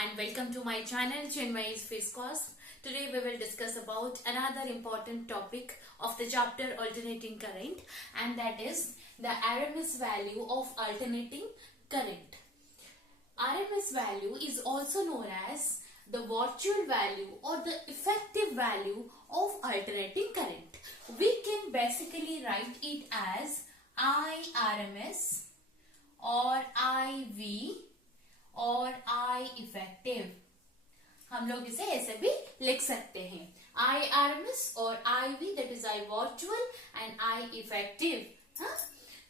and welcome to my channel Chinmay's Fiscos. Today we will discuss about another important topic of the chapter alternating current, and that is the RMS value of alternating current. RMS value is also known as the virtual value or the effective value of alternating current. We can basically write it as IRMS और IV और I effective. हम लोग इसे ऐसे भी लिख सकते हैं, IRMS और IV, that is I virtual and I effective. हाँ,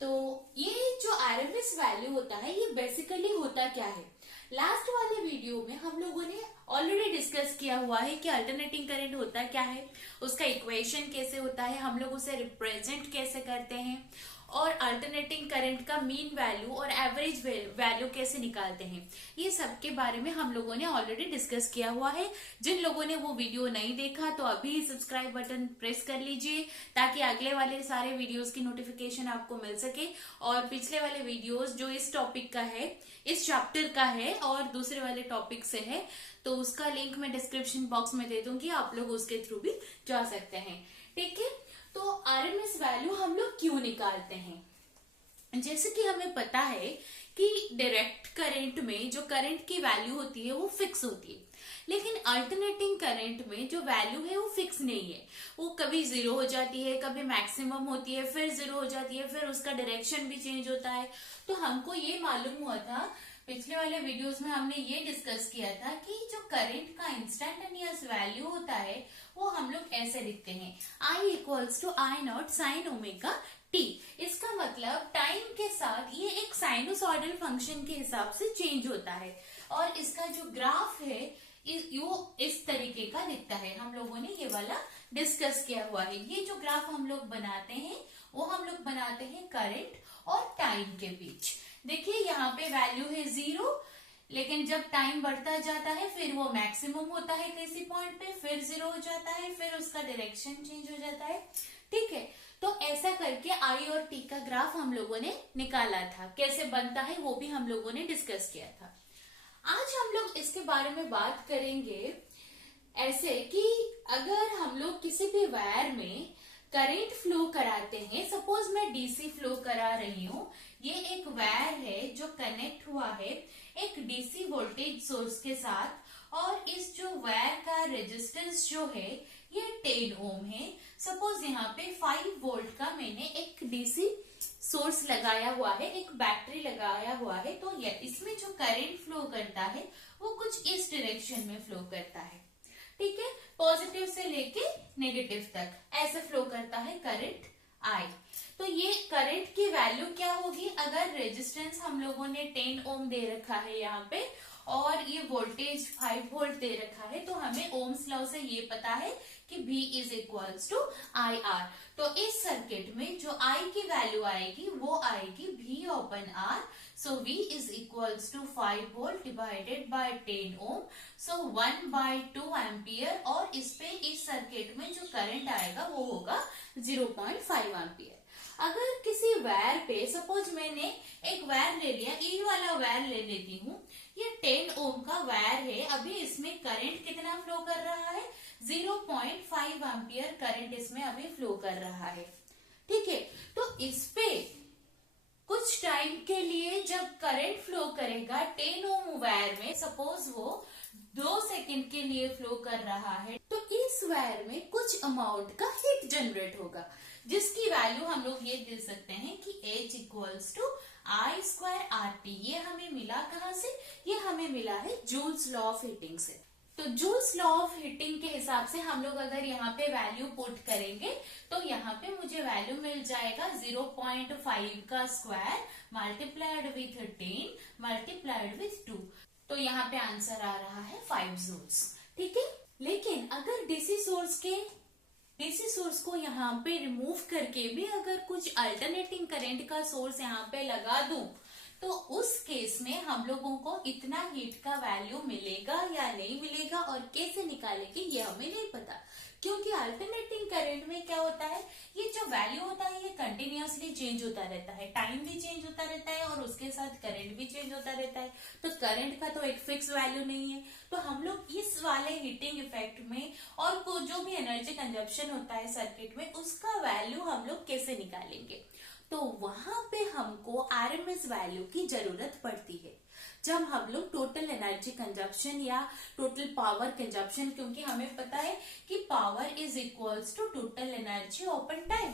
तो ये जो RMS वैल्यू होता है ये बेसिकली होता क्या है? लास्ट वाले वीडियो में हम लोगों ने ऑलरेडी डिस्कस किया हुआ है कि अल्टरनेटिंग करंट होता क्या है, उसका इक्वेशन कैसे होता है, हम लोग उसे रिप्रेजेंट कैसे करते हैं और अल्टरनेटिंग करंट का मीन वैल्यू और एवरेज वैल्यू कैसे निकालते हैं, ये सब के बारे में हम लोगों ने ऑलरेडी डिस्कस किया हुआ है. जिन लोगों ने वो वीडियो नहीं देखा तो अभी सब्सक्राइब बटन प्रेस कर लीजिए ताकि अगले वाले सारे वीडियोस की नोटिफिकेशन आपको मिल सके. और पिछले वाले वीडियोस जो इस टॉपिक का है, इस चैप्टर का है और दूसरे वाले टॉपिक से है, तो उसका लिंक मैं डिस्क्रिप्शन बॉक्स में दे दूंगी, आप लोग उसके थ्रू भी जा सकते हैं. ठीक है, तो आरएमएस वैल्यू हम लोग क्यों निकालते हैं? जैसे कि हमें पता है कि डायरेक्ट करंट में जो करंट की वैल्यू होती है वो फिक्स होती है, लेकिन अल्टरनेटिंग करंट में जो वैल्यू है वो फिक्स नहीं है. वो कभी जीरो हो जाती है, कभी मैक्सिमम होती है, फिर जीरो हो जाती है, फिर उसका डायरेक्शन भी चेंज होता है. तो हमको ये मालूम हुआ था, पिछले वाले वीडियोस में हमने ये डिस्कस किया था कि जो करंट का इंस्टेंटेनियस वैल्यू होता है वो हम लोग ऐसे लिखते हैं, I equals to I naught sine omega T. इसका मतलब टाइम के साथ ये एक साइनोसॉइडल फंक्शन के हिसाब से चेंज होता है और इसका जो ग्राफ है वो इस तरीके का दिखता है. हम लोगों ने ये वाला डिस्कस किया हुआ है. ये जो ग्राफ हम लोग बनाते हैं वो हम लोग बनाते हैं करंट और टाइम के बीच. देखिए यहाँ पे वैल्यू है 0, लेकिन जब टाइम बढ़ता जाता है फिर वो मैक्सिमम होता है किसी पॉइंट पे, फिर 0 हो जाता है, फिर उसका डायरेक्शन चेंज हो जाता है. ठीक है, तो ऐसा करके आई और टी का ग्राफ हम लोगों ने निकाला था. कैसे बनता है वो भी हम लोगों ने डिस्कस किया था. आज हम लोग इसके बारे में बात करेंगे ऐसे कि अगर हम लोग किसी भी वायर में करंट फ्लो कराते हैं, सपोज मैं डीसी फ्लो करा रही हूँ, ये एक वायर है जो कनेक्ट हुआ है एक डीसी वोल्टेज सोर्स के साथ, और इस जो वायर का रेजिस्टेंस जो है ये 10 ओम है. सपोज यहाँ पे 5 वोल्ट का मैंने एक डीसी सोर्स लगाया हुआ है, एक बैटरी लगाया हुआ है, तो ये इसमें जो करंट फ्लो करता है वो कुछ इस डायरेक्शन में फ्लो करता है. ठीक है, पॉजिटिव से लेके नेगेटिव तक ऐसे फ्लो करता है करंट आई. तो ये करंट की वैल्यू क्या होगी? अगर रेजिस्टेंस हम लोगों ने 10 ओम दे रखा है यहाँ पे और ये वोल्टेज 5 वोल्ट दे रखा है, तो हमें ओम्स लॉ से ये पता है कि V is equals to I R. तो इस सर्किट में जो I की वैल्यू आएगी वो आएगी V upon R. So V is equals to 5 volt divided by 10 ohm, so 1/2 ampere. और इस पे इस सर्किट में जो करंट आएगा वो होगा 0.5 एम्पियर. अगर किसी वायर पे, सपोज मैंने एक वायर ले लिया, ई वाला वायर ले लेती हूँ, ये 10 ओम का वायर है, अभी इसमें करंट कितना फ्लो कर रहा है? 0.5 एम्पियर करंट इसमें अभी फ्लो कर रहा है. ठीक है, तो इस पे कुछ टाइम के लिए जब करंट फ्लो करेगा 10 ओम वायर में, सपोज वो 2 सेकंड के लिए फ्लो कर रहा है, तो इस वायर में कुछ अमाउंट का हीट जनरेट होगा, जिसकी वैल्यू हम लोग ये दे सकते हैं कि H equals to I square R T. ये हमें मिला कहाँ से? ये हमें मिला है जूल्स लॉ ऑफ हीटिंग से. तो जूल्स लॉ ऑफ हीटिंग के हिसाब से हम लोग अगर यहाँ पे वैल्यू पुट करेंगे तो यहाँ पे मुझे वैल्यू मिल जाएगा 0.5 का square multiplied with 10 multiplied with 2. तो यहाँ पे आंसर आ रहा है 5 जूल्स. ठीक है, लेकिन अगर डीसी सोर्स को यहाँ पे रिमूव करके भी अगर कुछ अल्टरनेटिंग करंट का सोर्स यहाँ पे लगा दूं, तो उस केस में हम लोगों को इतना हीट का वैल्यू मिलेगा या नहीं मिलेगा और कैसे निकालेंगे ये हमें नहीं पता, क्योंकि क्योंकि अल्टरनेटिंग करंट में क्या होता है, ये जो वैल्यू होता है ये कंटिन्यूअसली चेंज होता रहता है, टाइम भी चेंज होता रहता है और उसके साथ करंट भी चेंज होता रहता है। तो करंट का तो एक फिक्स वैल्यू नहीं है। तो हम लोग इस वाले हीटिंग इफेक्ट में और जो भी एनर्जी कंजप्शन होता है सर्किट में, उसका वैल्यू हम लोग कैसे निकालेंगे। तो वहां पे हमको आरएमएस वैल्यू की जरूरत पड़ती है जब हम लोग टोटल एनर्जी कंजप्शन या टोटल पावर कंजप्शन, क्योंकि हमें पता है कि power is equals to total energy upon time,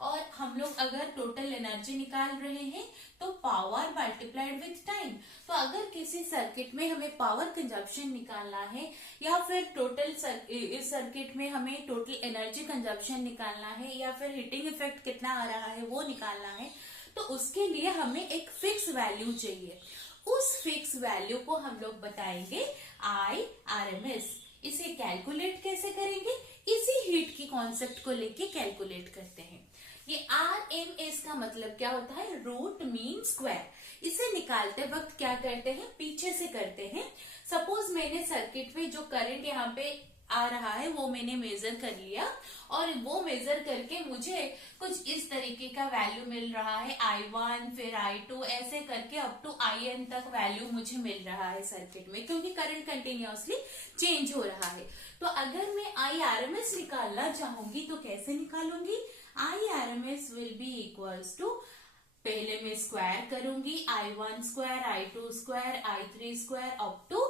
और हम लोग अगर टोटल एनर्जी निकाल रहे हैं तो पावर मल्टीप्लाइड विथ टाइम। तो अगर किसी सर्किट में हमें पावर कंजप्शन निकालना है या फिर टोटल इस सर्किट में हमें टोटल एनर्जी कंजप्शन निकालना है या फिर हीटिंग इफेक्ट कितना आ रहा है वो निकालना है, तो उसके लिए हमें एक फिक्स वैल्यू चाहिए। उस फिक्स वैल्यू को हम लोग बताएंगे IRMS। इसे कैलकुलेट कैसे करेंगे, इसी हीट की कॉन्सेप्ट को लेके कैलकुलेट करते हैं। ये RMS का मतलब क्या होता है, रूट मीन स्क्वायर। इसे निकालते वक्त क्या करते हैं, पीछे से करते हैं। सपोज मैंने सर्किट में जो करंट यहाँ पे आ रहा है वो मैंने मेजर कर लिया, और वो मेजर करके मुझे कुछ इस तरीके का वैल्यू मिल रहा है, I1 फिर I2 ऐसे करके अप टू IN तक वैल्यू मुझे मिल रहा है सर्किट में, क्योंकि करंट कंटिन्यूअसली चेंज हो रहा है। तो अगर मैं IRMS निकालना चाहूंगी तो कैसे निकालूंगी, IRMS will be equals to, पहले मैं स्क्वायर करूंगी I1 square, I2 square, I3 square up to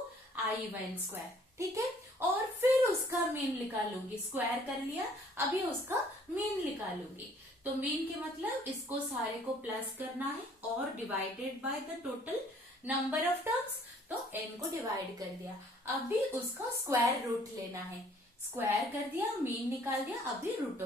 IN square, ठीक है। और फिर उसका मीन निकालूंगी, स्क्वायर कर लिया, अभी उसका मीन निकालूंगी। तो मीन के मतलब इसको सारे को प्लस करना है और divided by the total number of terms, तो n को डिवाइड कर दिया, अभी उसका स्क्वायर रूट लेना है, स्क्वायर कर दिया, मीन निकाल दिया, अभी रूट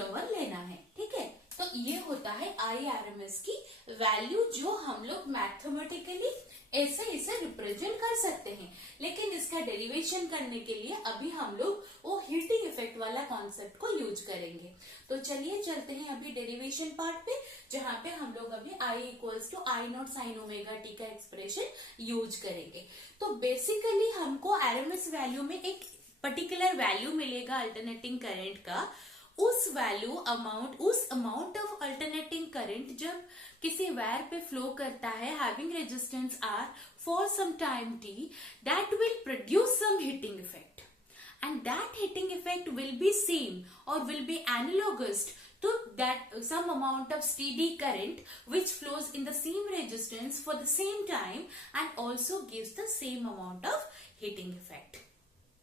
ओवर लेना है, ठीक है। तो ये होता है IRMS की वैल्यू, जो हम लोग मैथमेटिकली ऐसे इसे रिप्रेजेंट कर सकते हैं। लेकिन इसका डेरिवेशन करने के लिए अभी हम लोग वो हीटिंग इफेक्ट वाला कॉन्सेप्ट को यूज करेंगे। तो चलिए चलते हैं अभी डेरिवेशन पार्ट पे, जहां पे हम लोग अभी I equals to I0 sin omega t का एक्सप्रेशन यूज करेंगे। तो बेसिकली हमको RMS वैल्यू में एक पर्टिकुलर वैल्यू मिलेगा अल्टरनेटिंग करंट का। उस अमाउंट ऑफ अल्टरनेटिंग करंट जब किसी वायर पे फ्लो करता है having resistance R for some time t, that will produce some heating effect, and that heating effect will be same or will be analogous to that some amount of steady current which flows in the same resistance for the same time and also gives the same amount of heating effect।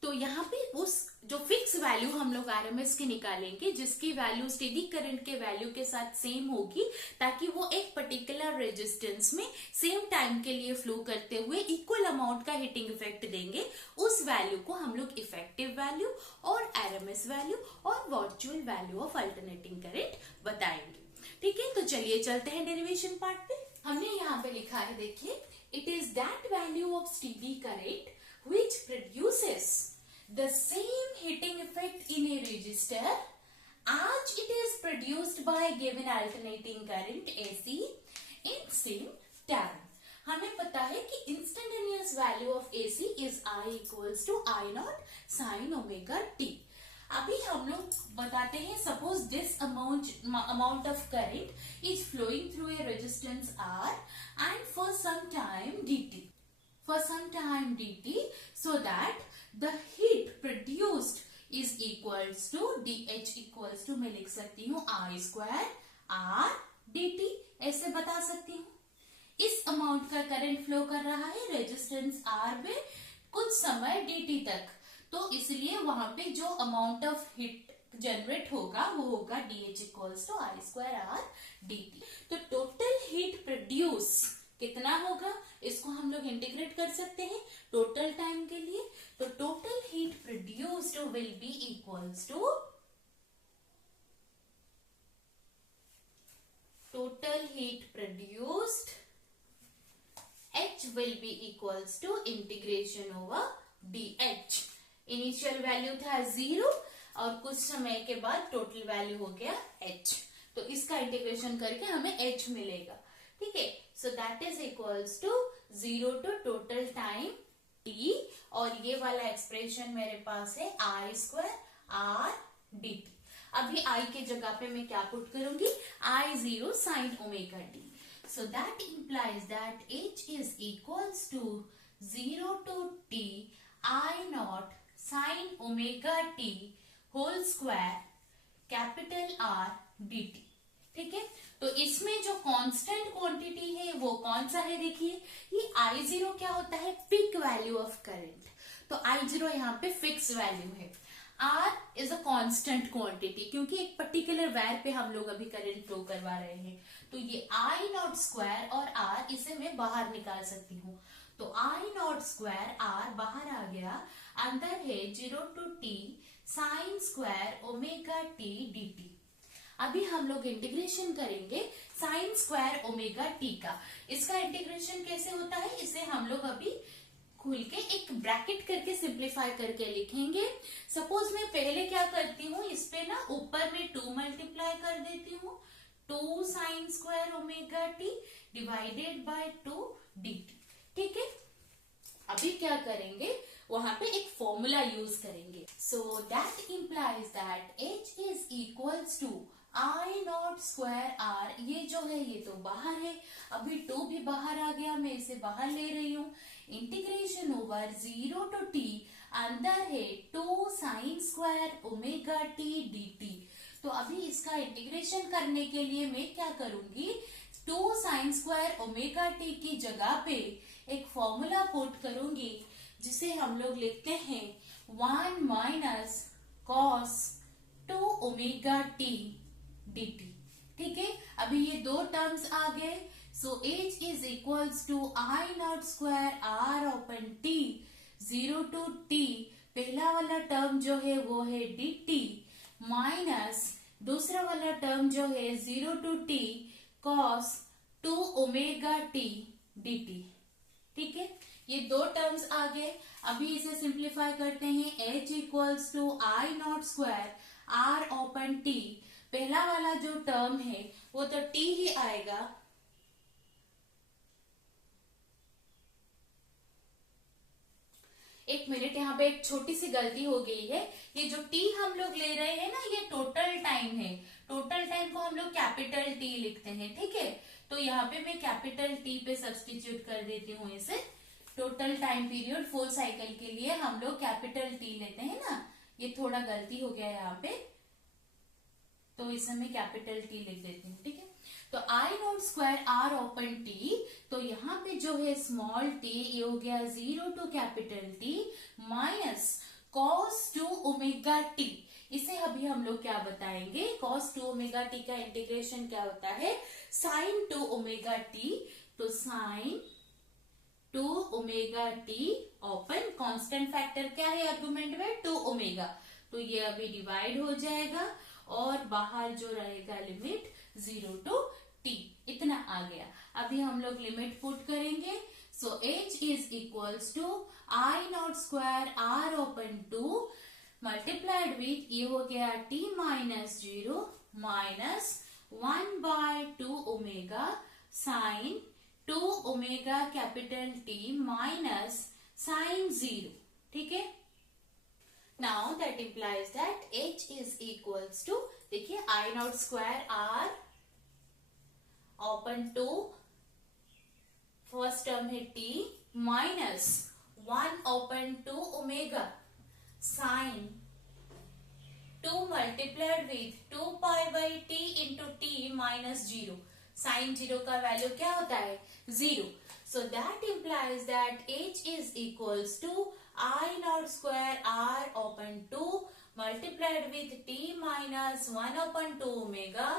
तो यहाँ पे उस जो fix value हम लोग RMS की निकालेंगे, जिसकी वैल्यू स्टेडी करंट के वैल्यू के साथ सेम होगी, ताकि वो एक पर्टिकुलर रेजिस्टेंस में सेम टाइम के लिए फ्लो करते हुए इक्वल अमाउंट का हीटिंग इफेक्ट देंगे। उस वैल्यू को हम लोग इफेक्टिव वैल्यू और आरएमएस वैल्यू और virtual value of alternating current बताएंगे, ठीक है। तो चलिए चलते हैं डेरिवेशन पार्ट पे। हमने यहाँ पे लिखा है, देखिए, it is that value of steady current which produces the same heating effect in a resistor as it is produced by given alternating current AC in same time। हमें पता है कि instantaneous value of AC is I equals to I0 sin omega t। अभी हम लोग बताते हैं, suppose this amount of current is flowing through a resistance R and for some time dt, so that the heat produced is equals to dH equals to, मैं लिख सकती हूँ I square R dt, ऐसे बता सकती हूँ। इस amount का करंट फ्लो कर रहा है रेजिस्टेंस R में कुछ समय dt तक, तो इसलिए वहां पे जो अमाउंट ऑफ हीट जनरेट होगा वो होगा dH equals to I square R dt। तो टोटल हीट प्रोड्यूस कितना होगा, इसको हम लोग इंटीग्रेट कर सकते हैं टोटल टाइम के लिए। तो total heat produced will be equals to total heat produced H will be equals to integration over dH। Initial value था 0 और कुछ समय के बाद टोटल वैल्यू हो गया H, तो इसका इंटीग्रेशन करके हमें H मिलेगा, ठीक है। So that is equals to 0 to total time T, और ये वाला एक्सप्रेशन मेरे पास है I square R D T. अभी आई के जगह पे मैं क्या पुट करूंगी, I0 sine omega T. So that implies that H is equals to 0 to t I0 sine omega T whole square capital R dt। ठीक है, तो इसमें जो कांस्टेंट क्वांटिटी है वो कौन सा है, देखिए ये I0 क्या होता है, पीक वैल्यू ऑफ करंट। तो I0 यहाँ पे फिक्स वैल्यू है। R is a constant quantity, क्योंकि एक पर्टिकुलर वायर पे हम लोग अभी करंट फ्लो करवा रहे हैं। तो ये I0 स्क्वायर और R, इसे मैं बाहर निकाल सकती हूँ। तो I0 स्क्वायर R बाहर आ गया, अंदर है 0 to t sine square omega T dt। अभी हम लोग इंटीग्रेशन करेंगे साइन स्क्वायर ओमेगा टी का। इसका इंटीग्रेशन कैसे होता है, इसे हम लोग अभी खुल के एक ब्रैकेट करके सिंप्लीफाई करके लिखेंगे। सपोज मैं पहले क्या करती हूँ, इस पे ना ऊपर में 2 मल्टीप्लाई कर देती हूँ, 2 sine square omega T divided by 2 dt। ठीक है, अभी क्या करेंगे, वहां पे एक फॉर्मूला यूज करेंगे। So that implies that H is equals to I0 square R। ये जो है ये तो बाहर है, अभी 2 भी बाहर आ गया, मैं इसे बाहर ले रही हूँ। इंटीग्रेशन ओवर 0 to t, अंदर है 2 sine square omega T dt। तो अभी इसका इंटीग्रेशन करने के लिए मैं क्या करूंगी, 2 साइन स्क्वायर ओमेगा टी की जगह पे एक फॉर्मूला पुट करूंगी, जिसे हम लोग लिखते हैं 1 minus cos 2 omega T dt। ठीक है, अभी ये दो टर्म्स आ गए। So H is equals to I0 square R upon T 0 to t, पहला वाला टर्म जो है वो है dt माइनस दूसरा वाला टर्म जो है 0 to t cos 2 omega T dt। ठीक है, ये दो टर्म्स आ गए। अभी इसे सिंप्लीफाई करते हैं, H equals to I0 square R upon T। पहला वाला जो टर्म है वो तो t ही आएगा, एक मिनट, यहाँ पे एक छोटी सी गलती हो गई है। ये जो t हम लोग ले रहे हैं ना, ये टोटल टाइम है। टोटल टाइम को हम लोग कैपिटल T लिखते हैं। ठीक है, तो यहाँ पे मैं कैपिटल T पे सब्सटीट्यूट कर देती हूँ इसे। Total time period full cycle के लिए हम लोग कैपिटल T लेते हैं ना, ये थोड़ा गलती हो गया यहाँ पे, तो इसे मैं कैपिटल T लिख देती हूँ। ठीक है, तो I0 square R upon T, तो यहाँ पे जो है स्मॉल t, ये हो गया 0 to capital T minus cos 2 omega t। इसे अभी हम लोग क्या बताएंगे, cos 2 ओमेगा t का इंटीग्रेशन क्या होता है, sin 2 ओमेगा t। तो sin 2 omega t open constant factor क्या है आर्गुमेंट में, 2 ओमेगा। तो ये अभी डिवाइड हो जाएगा और बाहर जो रहेगा लिमिट 0 to t, इतना आ गया। अभी हम लोग लिमिट पुट करेंगे। So H is equals to I0 square R upon 2 multiplied with, ये हो गया t minus 0 minus 1 by 2 omega sine 2 omega capital T minus sine 0। ठीक है, now that implies that H is equals to, देखिए I0 square R upon 2, first term है t minus 1 upon 2 omega sine 2 multiplied with 2 pi by t into t minus 0। Sine 0 का value क्या होता है, 0। So that implies that H is equals to I0 square R upon 2 multiplied with t minus 1 upon 2 omega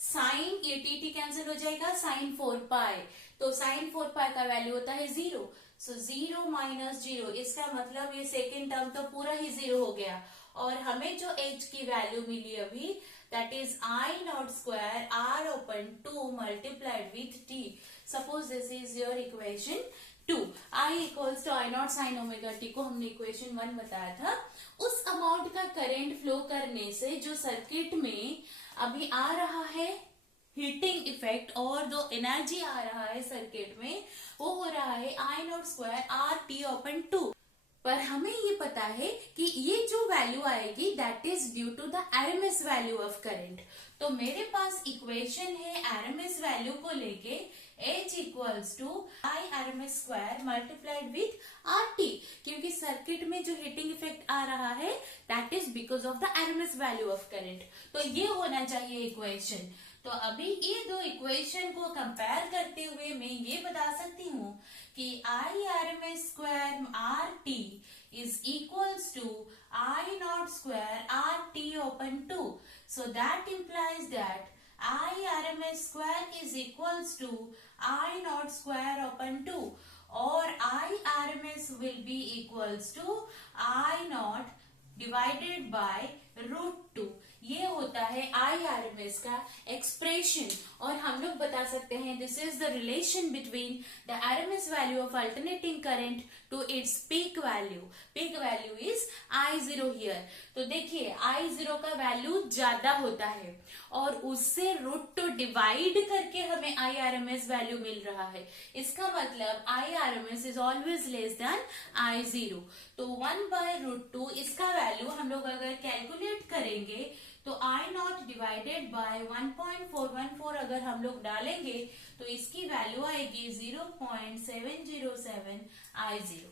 sine, ये T cancel हो जाएगा, sign 4 पाई। तो sign 4 पाई का value होता है 0। सो 0 माइनस 0, इसका मतलब ये सेकेंड टर्म तो पूरा ही 0 हो गया। और हमें जो H की वैल्यू मिली अभी, that is I0 square R upon 2 multiplied with t। Suppose this is your equation 2। I equals to I0 sine omega t को हमने इक्वेशन 1 बताया था। उस अमाउंट का करंट फ्लो करने से जो सर्किट में अभी आ रहा है हीटिंग इफेक्ट, और जो एनर्जी आ रहा है सर्किट में, वो हो रहा है I0 square R T open 2। पर हमें ये पता है कि ये जो वैल्यू आएगी that is due to the RMS value of current. तो मेरे पास इक्वेशन है आरएमएस वैल्यू को लेके H equals to I RMS square multiplied with RT, क्योंकि सर्किट में जो हीटिंग इफेक्ट आ रहा है that is because of the RMS value of current. तो ये होना चाहिए इक्वेशन। तो अभी ये दो इक्वेशन को कंपेयर करते हुए मैं ये बता सकती हूँ कि I RMS square RT is equals to I naught square RT open 2. So that implies that I RMS square is equals to I naught square open 2, or I RMS will be equals to I naught divided by root 2। ये होता है आई RMS का expression, और हम लोग बता सकते हैं this is the relation between the RMS value of alternating current to its peak value. Peak value is I0 here. तो देखिए I0 का वैल्यू ज्यादा होता है और उससे √2 डिवाइड करके हमें आई आरएमएस वैल्यू मिल रहा है। इसका मतलब I RMS is always less than I0। तो 1/√2 इसका वैल्यू हम लोग अगर कैलकुलेट करेंगे तो I नॉट डिवाइडेड बाय 1.414 अगर हम लोग डालेंगे तो इसकी वैल्यू आएगी 0.707 I0।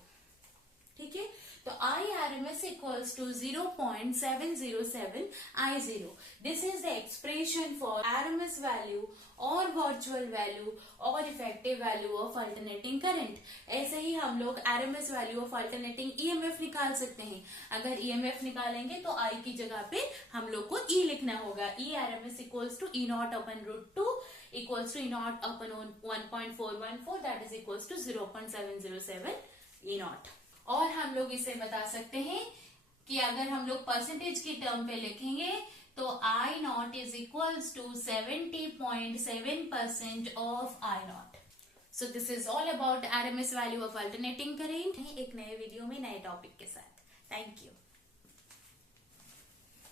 ठीक है, तो I RMS equals to 0.707 I0। This is the expression for RMS value और वर्चुअल वैल्यू और effective value of alternating current. ऐसे ही हम लोग RMS value of alternating EMF निकाल सकते हैं। अगर ईएमएफ निकालेंगे तो आई की जगह पे हम लोग को ई लिखना होगा। E RMS equals to E naught upon √2 equals to E naught upon 1.414 that is equals to 0.707 E naught. और हम लोग इसे बता सकते हैं कि अगर हम लोग परसेंटेज की टर्म पे लिखेंगे तो I naught is equals to 70.7% of I naught. So this is all about RMS value of alternating current. एक नए वीडियो में नए टॉपिक के साथ। Thank you.